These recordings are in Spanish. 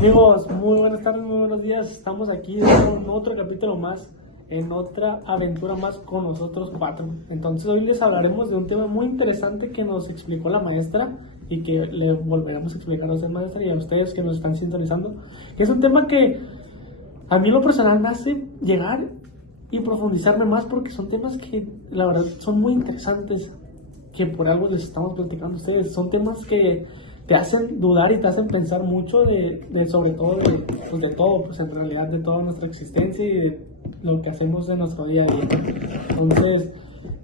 Amigos, muy buenas tardes, muy buenos días. Estamos aquí en otro capítulo más, en otra aventura más con nosotros cuatro. Entonces hoy les hablaremos de un tema muy interesante que nos explicó la maestra y que le volveremos a explicar a usted, maestra, y a ustedes que nos están sintonizando. Que es un tema que a mí en lo personal me hace llegar y profundizarme más porque son temas que la verdad son muy interesantes, que por algo les estamos platicando a ustedes. Son temas que te hacen dudar y te hacen pensar mucho sobre todo de todo, pues en realidad de toda nuestra existencia y de lo que hacemos en nuestro día a día. Entonces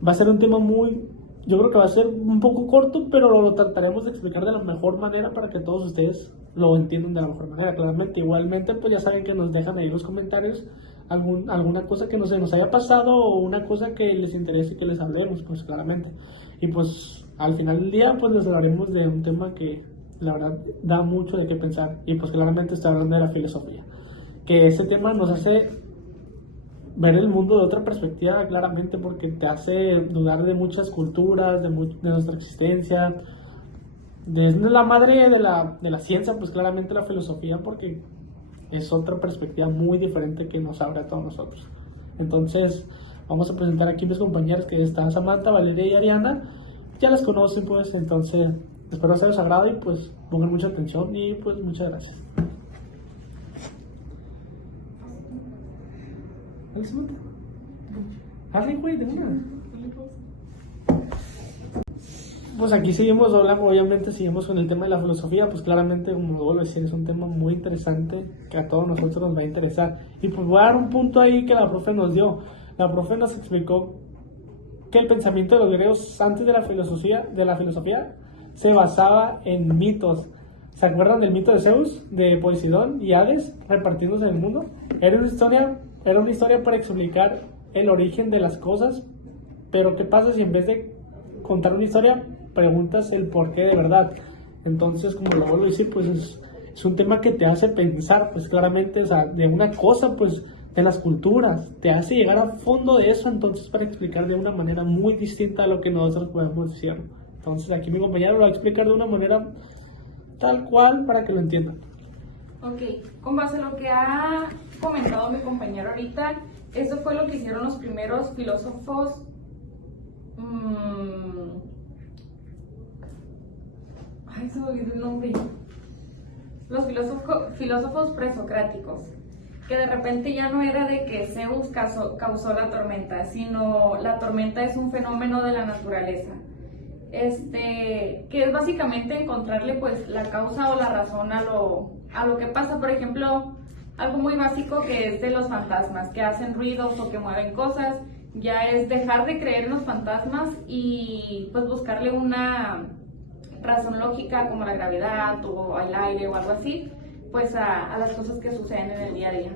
va a ser un tema yo creo que va a ser un poco corto, pero lo trataremos de explicar de la mejor manera para que todos ustedes lo entiendan de la mejor manera, claramente. Igualmente, pues ya saben que nos dejan ahí los comentarios alguna cosa que no se nos haya pasado o una cosa que les interese que les hablemos, pues claramente. Y pues al final del día, pues les hablaremos de un tema que la verdad da mucho de qué pensar. Y pues claramente estoy hablando de la filosofía, que ese tema nos hace ver el mundo de otra perspectiva, claramente, porque te hace dudar de muchas culturas, de nuestra existencia. Es la madre de la ciencia, pues claramente la filosofía, porque es otra perspectiva muy diferente que nos abre a todos nosotros. Entonces vamos a presentar aquí a mis compañeros, que están Samantha, Valeria y Ariana. Ya las conocen, pues, entonces espero sea de su agrado y pues pongan mucha atención y pues muchas gracias. Pues aquí seguimos, obviamente seguimos con el tema de la filosofía. Pues claramente, como vuelvo a decir, es un tema muy interesante que a todos nosotros nos va a interesar. Y pues voy a dar un punto ahí que la profe nos dio. La profe nos explicó que el pensamiento de los griegos antes de la filosofía se basaba en mitos. ¿Se acuerdan del mito de Zeus, de Poseidón y Hades repartiéndose en el mundo? Era una historia para explicar el origen de las cosas. Pero ¿qué pasa si en vez de contar una historia preguntas el por qué de verdad? Entonces, como lo vuelvo a decir, pues es un tema que te hace pensar, pues claramente, o sea, de una cosa, pues de las culturas, te hace llegar a fondo de eso, entonces para explicar de una manera muy distinta a lo que nosotros podemos decir. Entonces aquí mi compañero lo va a explicar de una manera tal cual para que lo entiendan. Ok, con base a lo que ha comentado mi compañero ahorita, eso fue lo que hicieron los primeros filósofos. Ay, se me olvidó el nombre. Los filósofos presocráticos, que de repente ya no era de que Zeus causó la tormenta, sino la tormenta es un fenómeno de la naturaleza. Que es básicamente encontrarle pues la causa o la razón a lo que pasa. Por ejemplo, algo muy básico que es de los fantasmas, que hacen ruidos o que mueven cosas. Ya es dejar de creer en los fantasmas y pues buscarle una razón lógica como la gravedad o el aire o algo así, pues a las cosas que suceden en el día a día.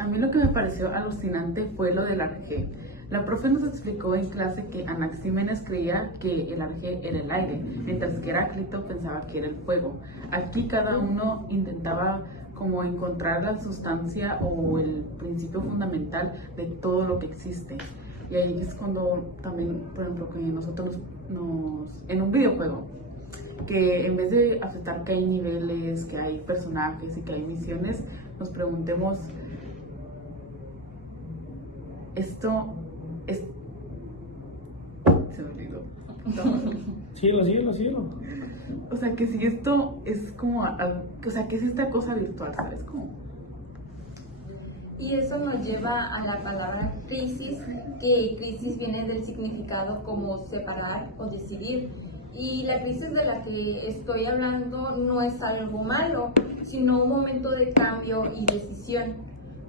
A mí lo que me pareció alucinante fue lo del arjé. La profe nos explicó en clase que Anaxímenes creía que el arjé era el aire, mientras que Heráclito pensaba que era el fuego. Aquí cada uno intentaba como encontrar la sustancia o el principio fundamental de todo lo que existe. Y ahí es cuando también, por ejemplo, que nosotros en un videojuego, que en vez de aceptar que hay niveles, que hay personajes y que hay misiones, nos preguntemos, esto es... Se me olvidó. Síguelo. O sea, que si esto es como, o sea, que es esta cosa virtual, ¿sabes? Como... Y eso nos lleva a la palabra crisis, que crisis viene del significado como separar o decidir. Y la crisis de la que estoy hablando no es algo malo, sino un momento de cambio y decisión.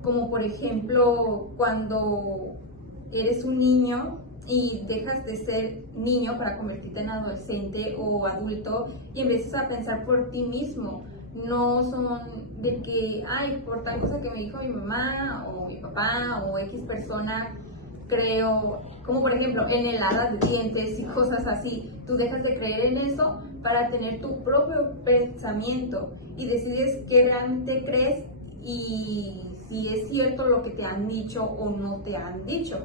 Como por ejemplo, cuando eres un niño y dejas de ser niño para convertirte en adolescente o adulto y empiezas a pensar por ti mismo. No son de que, ay, por tal cosa que me dijo mi mamá o mi papá o X persona, creo, como por ejemplo en el hada de dientes y cosas así. Tú dejas de creer en eso para tener tu propio pensamiento y decides qué realmente crees y si es cierto lo que te han dicho o no te han dicho.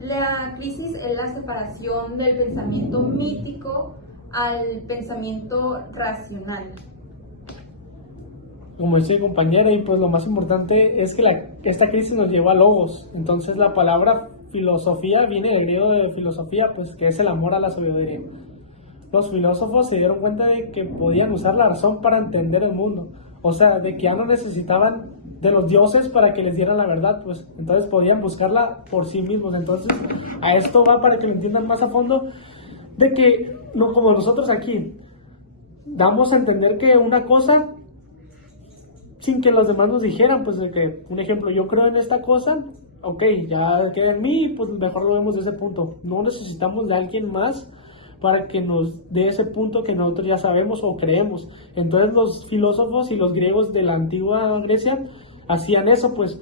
La crisis es la separación del pensamiento mítico al pensamiento racional. como dice mi compañera, y pues lo más importante es que esta crisis nos llevó a logos. Entonces la palabra filosofía viene del griego de filosofía, pues que es el amor a la sabiduría. Los filósofos se dieron cuenta de que podían usar la razón para entender el mundo, o sea, de que ya no necesitaban de los dioses para que les dieran la verdad, pues entonces podían buscarla por sí mismos. Entonces a esto va, para que lo entiendan más a fondo, de que no, como nosotros aquí damos a entender que una cosa sin que los demás nos dijeran, pues de que, un ejemplo, yo creo en esta cosa, ok, ya queda en mí, pues mejor lo vemos de ese punto. No necesitamos de alguien más para que nos dé ese punto que nosotros ya sabemos o creemos. Entonces los filósofos y los griegos de la antigua Grecia hacían eso, pues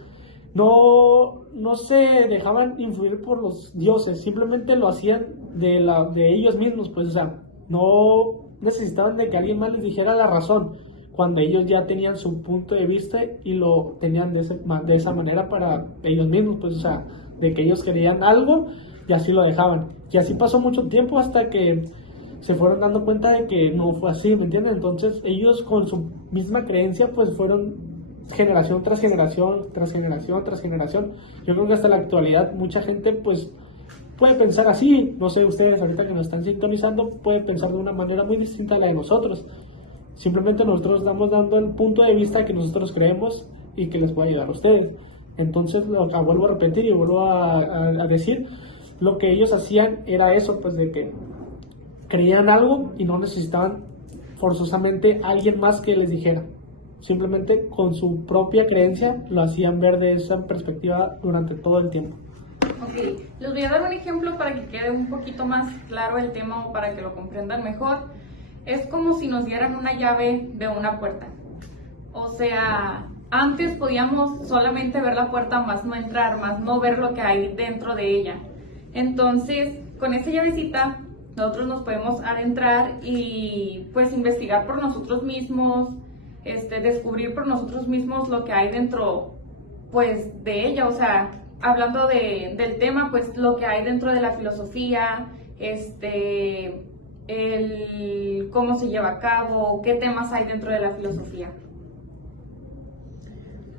no se dejaban influir por los dioses, simplemente lo hacían de ellos mismos, pues, o sea, no necesitaban de que alguien más les dijera la razón, cuando ellos ya tenían su punto de vista y lo tenían de esa manera para ellos mismos, pues, o sea, de que ellos querían algo y así lo dejaban. Y así pasó mucho tiempo hasta que se fueron dando cuenta de que no fue así, ¿me entienden? Entonces ellos con su misma creencia pues fueron generación tras generación, tras generación, tras generación. Yo creo que hasta la actualidad mucha gente pues puede pensar así, no sé, ustedes ahorita que nos están sintonizando pueden pensar de una manera muy distinta a la de nosotros. Simplemente nosotros estamos dando el punto de vista que nosotros creemos y que les puede ayudar a ustedes. Entonces vuelvo a repetir y vuelvo a decir, lo que ellos hacían era eso, pues de que creían algo y no necesitaban forzosamente a alguien más que les dijera. Simplemente con su propia creencia lo hacían ver de esa perspectiva durante todo el tiempo. Ok, les voy a dar un ejemplo para que quede un poquito más claro el tema o para que lo comprendan mejor. Es como si nos dieran una llave de una puerta. O sea, antes podíamos solamente ver la puerta, más no entrar, más no ver lo que hay dentro de ella. Entonces, con esa llavecita, nosotros nos podemos adentrar y pues investigar por nosotros mismos, descubrir por nosotros mismos lo que hay dentro, pues, de ella. O sea, hablando del tema, pues, lo que hay dentro de la filosofía, el cómo se lleva a cabo, qué temas hay dentro de la filosofía.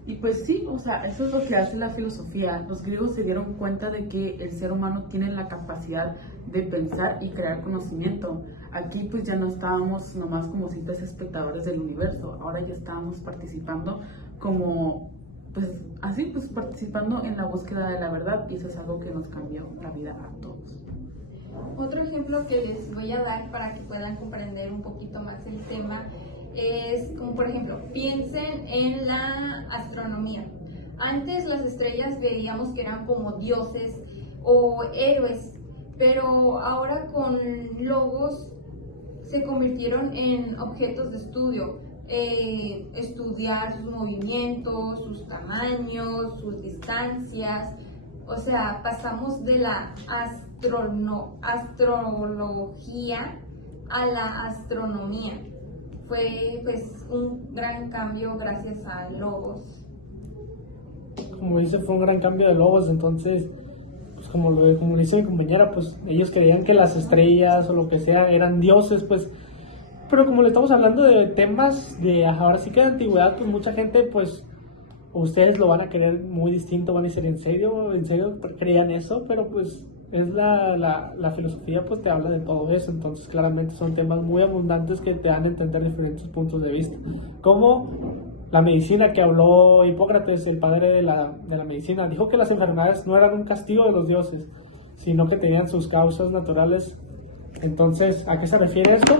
Y pues sí, o sea, eso es lo que hace la filosofía. Los griegos se dieron cuenta de que el ser humano tiene la capacidad de pensar y crear conocimiento. Aquí pues ya no estábamos nomás como simples espectadores del universo, ahora ya estábamos participando como, pues así, pues participando en la búsqueda de la verdad, y eso es algo que nos cambió la vida a todos. Otro ejemplo que les voy a dar para que puedan comprender un poquito más el tema es como, por ejemplo, piensen en la astronomía. Antes las estrellas veíamos que eran como dioses o héroes, pero ahora con logos se convirtieron en objetos de estudio. Estudiar sus movimientos, sus tamaños, sus distancias. O sea, pasamos de la astrología a la astronomía. Fue pues un gran cambio gracias a logos. Como dice, fue un gran cambio de logos. Entonces, pues como dice mi compañera, pues ellos creían que las estrellas o lo que sea eran dioses, pues, pero como le estamos hablando de temas de ahora sí que de antigüedad, pues mucha gente, pues ustedes lo van a creer muy distinto, van a decir, ¿en serio creían eso? Pero pues es la filosofía, pues te habla de todo eso. Entonces claramente son temas muy abundantes que te dan a entender diferentes puntos de vista, como la medicina, que habló Hipócrates, el padre de la medicina. Dijo que las enfermedades no eran un castigo de los dioses, sino que tenían sus causas naturales. Entonces, ¿a qué se refiere esto?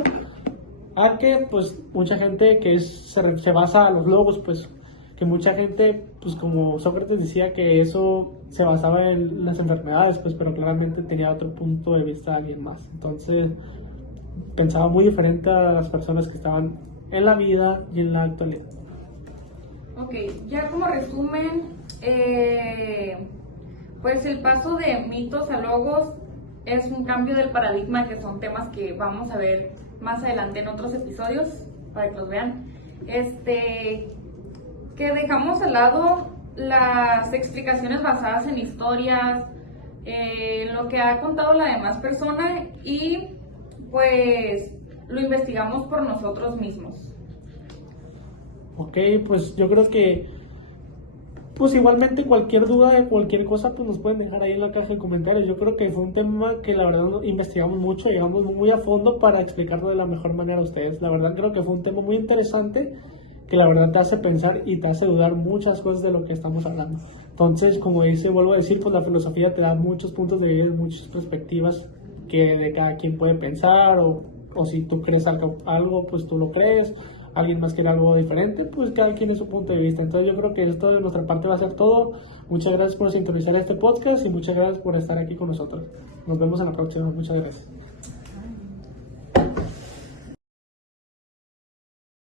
A que pues mucha gente que se basa a los logos, pues que mucha gente, pues como Sócrates decía que eso se basaba en las enfermedades, pues, pero claramente tenía otro punto de vista de alguien más. Entonces pensaba muy diferente a las personas que estaban en la vida y en la actualidad. Ok, ya como resumen, pues el paso de mitos a logos es un cambio del paradigma, que son temas que vamos a ver más adelante en otros episodios para que los vean. Que dejamos al lado las explicaciones basadas en historias, lo que ha contado la demás persona, y pues lo investigamos por nosotros mismos. Ok, pues yo creo que pues igualmente cualquier duda de cualquier cosa pues nos pueden dejar ahí en la caja de comentarios. Yo creo que fue un tema que la verdad investigamos mucho, llegamos muy a fondo para explicarlo de la mejor manera a ustedes. La verdad creo que fue un tema muy interesante que la verdad te hace pensar y te hace dudar muchas cosas de lo que estamos hablando. Entonces, como dice, vuelvo a decir, pues la filosofía te da muchos puntos de vista, muchas perspectivas que de cada quien puede pensar o si tú crees algo, pues tú lo crees. Alguien más quiere algo diferente, pues cada quien es su punto de vista. Entonces yo creo que esto de nuestra parte va a ser todo. Muchas gracias por sintonizar este podcast y muchas gracias por estar aquí con nosotros. Nos vemos en la próxima. Muchas gracias.